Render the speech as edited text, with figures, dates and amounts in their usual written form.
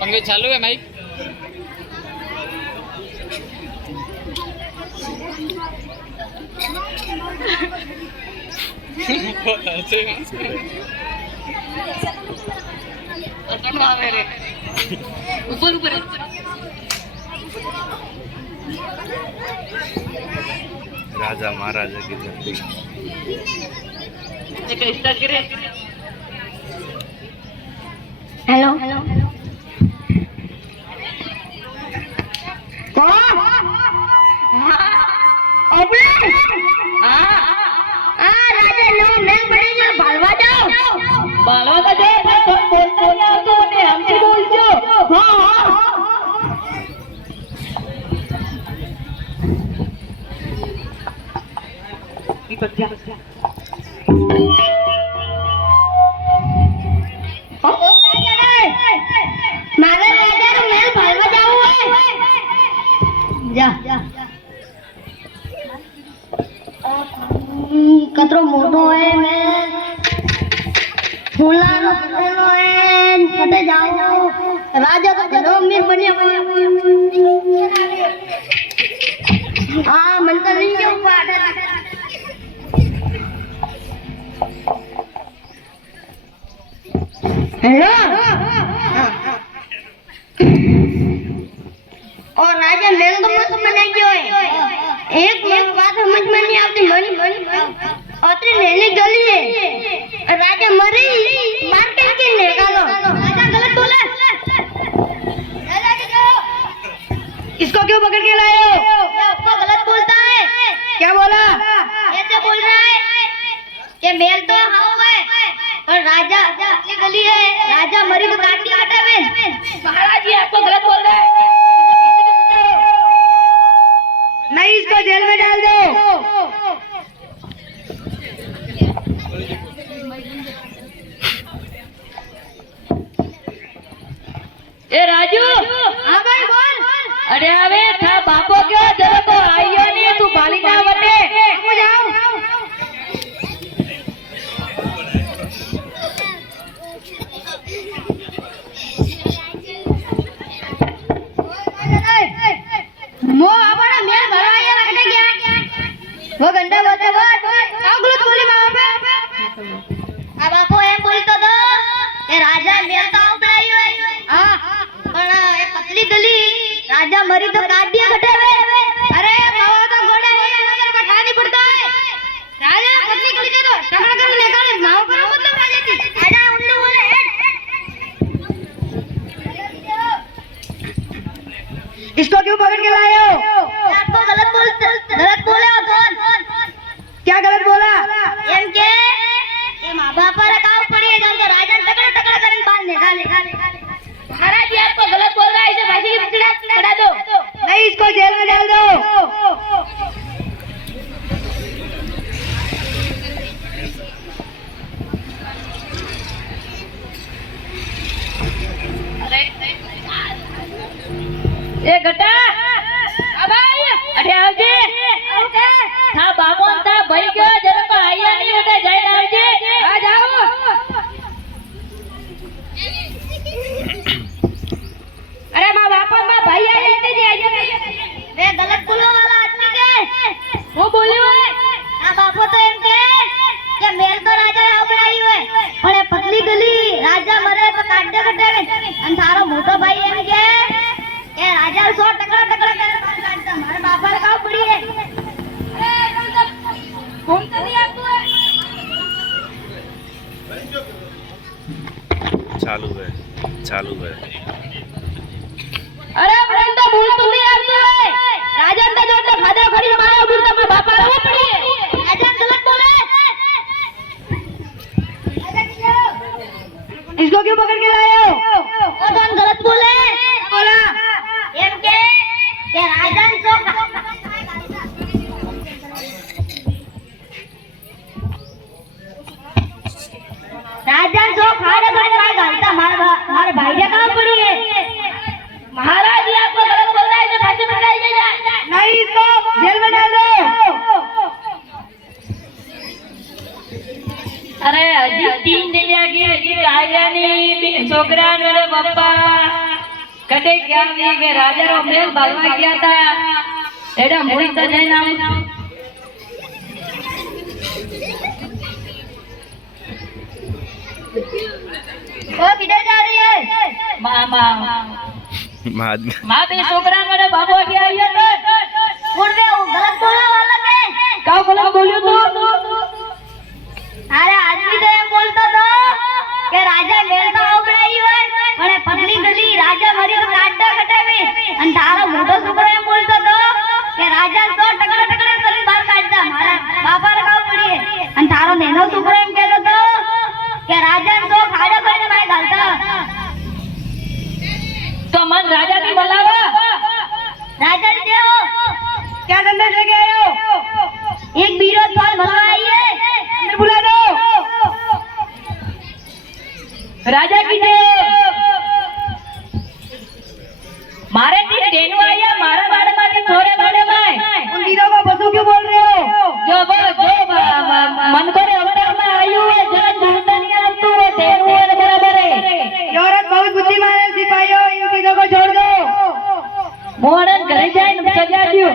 पंकज चालू है माइक। ऊपर ऊपर राजा महाराजा की धरती। हेलो राजा नो मैं बड़ी बालवा जाओ बालवा का जाओ बोलता नहीं तो ने हमसे बोल जो हां ये बच्चा मारे राजा नो मैं बालवा जाओ जा कतरो मोटो है मैं फूलानो फूलो है कटे जाओ राजा तो जरो मीर बनिया हां मन तो नहीं क्यों पाट हेलो और राजा मेरे तो मत समझ गयो है एक बात समझ में नहीं आती मन अतरी लेने गली है राजा मरी मार के निकालो राजा गलत बोला इसको क्यों पकड़ के लाए हो वो गलत बोलता है क्या बोला ऐसे बोल रहा है कि मेल तो हाउ है और राजा अपनी गली है राजा मरी तो काट दिया हटावे महाराज जी आपको गलत बोल रहा है नहीं इसको जेल में डाल दो ए राजू हाँ भाई बोल अरे अबे था बापो क्यों जरा को आइयो नहीं तू बालिका बने हो जाओ मो अपना मेल भराया रखने गया वो गंदा बोलते वो गलत बोली बाबा अब आपको एम बोल तो दो ये राजा मेल तो उठाई है हां पण ये पतली गली राजा मरी तो काट दिया हटावे अरे बाबा तो घोड़े नगर को ठानी पड़ता है राजा पतली गली से तो टकरा कर निकाले माओ पर मतलब राजा की राजा उल्लू बोले इसको क्यों पकड़ के लाए हो आपको गलत बोले हो कौन क्या गलत बोला एम के ये मां बाप रे काव पड़ी है जो राजा टकरा टकरा करन बाल निकाले महाराज जी आपको गलत बोल रहा है इसे फांसी की पिटड़ा चढ़ा दो नहीं इसको जेल में डाल दो ए गटा अबाई अरे आवजे ओके था बामोन था भाई क्यों जरा को आया नहीं होता जाए आवजे आ जाओ अरे मां बापा मां भाई आए इतने जी आइए ए गलत बोलो वाला आदमी के वो बोली हुए हां बापो तो एम के मेल तो राजा आवड़ाई हुए पण ए पतली गली राजा मरे तो काट दे कटे अन थारो मोटो भाई एम के ए राजा सो टकरा टकरा कर काटता मारे बापा का पड़ी है कौन तो नहीं आपको चालू है अरे बरंदा भूल तो नहीं आती है राजा ने जो खादा खड़ी मारा बुलता में बापा रो पड़ी है राजा गलत बोले इसको क्यों पकड़ के लाए हो वो कौन गलत बोले बोला एम के राजा सो राजा सो खाड़े भाई मार घालता मारे भाई ने कहां पड़ी है महाराज जी आपको गलत बोल रहा है इसे फांसी पर डालिएगा नहीं इसको जेल में डाल दो अरे हजी 3 दिन आगे हजी काया नहीं छोकरा मेरे पप्पा कटे क्या नहीं के राजा रो मेल बालवा किया था एडा मुड़ी तो जय नाम ओ किधर जा रही है मामा महाद मां ते छोकरा मेरे बाबू के आई है उड़ गए वो गलत बोलने वाला के का गलत बोलियो तू अरे आदमी तो एम बोलतो तो કે રાજા મેલતા ઓબળાઈ હોય પણ પતલી ગલી રાજા મરી તો કાઢા કટાવી અને તારો મોટો છોકરો એમ બોલતો તો કે રાજા તો ટકડા ટકડા કરી બહાર કાઢતા મારા બાપાને કામ પડી અને તારો નેનો છોકરો એમ કહેતો તો કે રાજા તો ખાડો કરીને મારે ઘાલતા तो मन राजा की बुलावा राजा जी देव क्या धंधा लेके आए हो एक बीरोद फल भरवा आई है अंदर बुला दो राजा की जय मारे ती देनु आया मारा बाड़े मारे थोड़े बाड़े में उन तीनों को बसु क्यों बोल रहे हो जो मन करे अवतार में आयु है जरा ढूंढता नहीं आ तू वो देनु है बराबर है ये औरत बहुत बुद्धिमान है सिपाहियों इन तीनों को छोड़ दो मोहन घर जाए सजा दियो